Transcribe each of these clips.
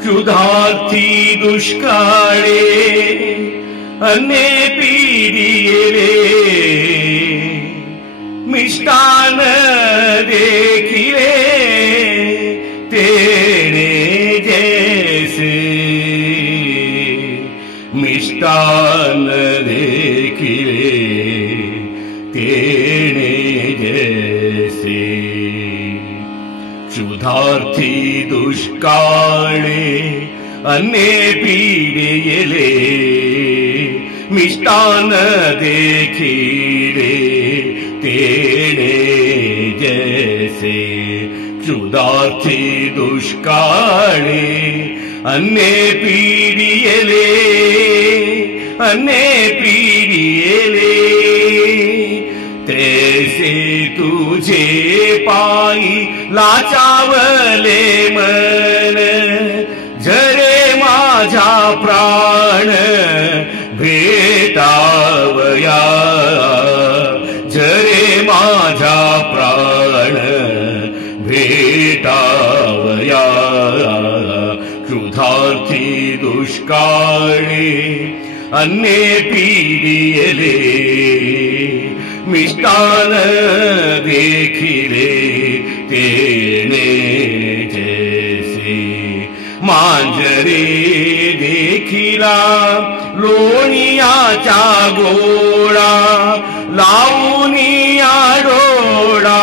क्षुधार्थी दुष्काळे अन्ने पीडिले मिष्टान देखिले तेणे जैसे मिष्टान देखिले तेणे जैसे क्षुधार्थी दुष्काळे अन्ने पीडिले मिष्टान देखिले तेणे जैसे क्षुधार्थी दुष्काळे अन्ने पीडिले तैसे तुझे पायी लाचावले मन जरे माझा प्राण भेटावया जरे माझा प्राण भेटावया क्षुधार्थी दुष्काळे अन्ने पीडिले मिष्टान देखिले तेणे जैसे मांजरे देखिला लोणियाचा गोळा लावूनिया डोळा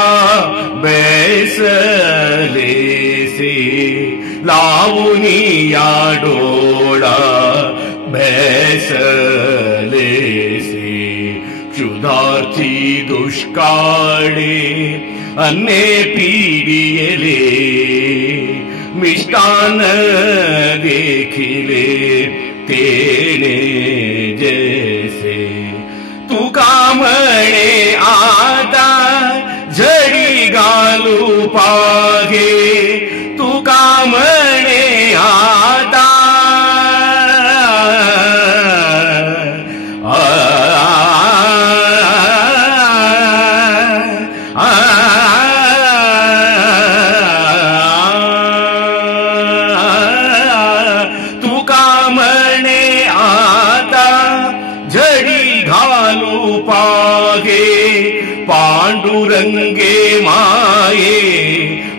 बैसलेसे लावूनिया डोळा बैसलेसे क्षुधार्थी दुष्काळे अन्ने पीडिले मिष्टान देखिले तेणे जैसे तुका म्हणे आता झडी घालू पागे तुका म्हणे आता पांडुरंगे माये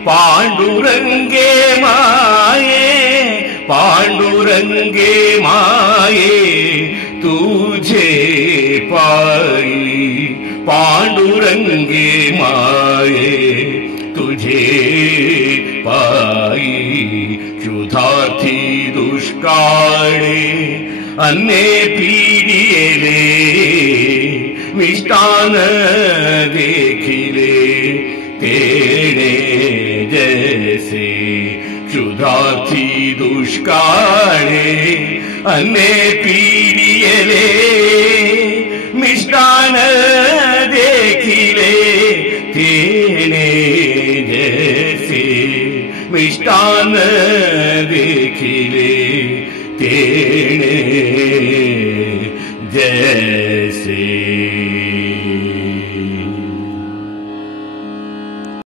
पांडुरंगे माये पांडुरंगे माये तुझे पायी पांडुरंगे माये तुझे पायी क्षुधार्थी दुष्काळे अन्ने पीडिले मिष्टान देखिले तेणे जैसे क्षुधार्थी दुष्काळे अन्ने पीडिले मिष्टान देखिले तेणे जैसे मिष्टान देखिले तेणे जैसे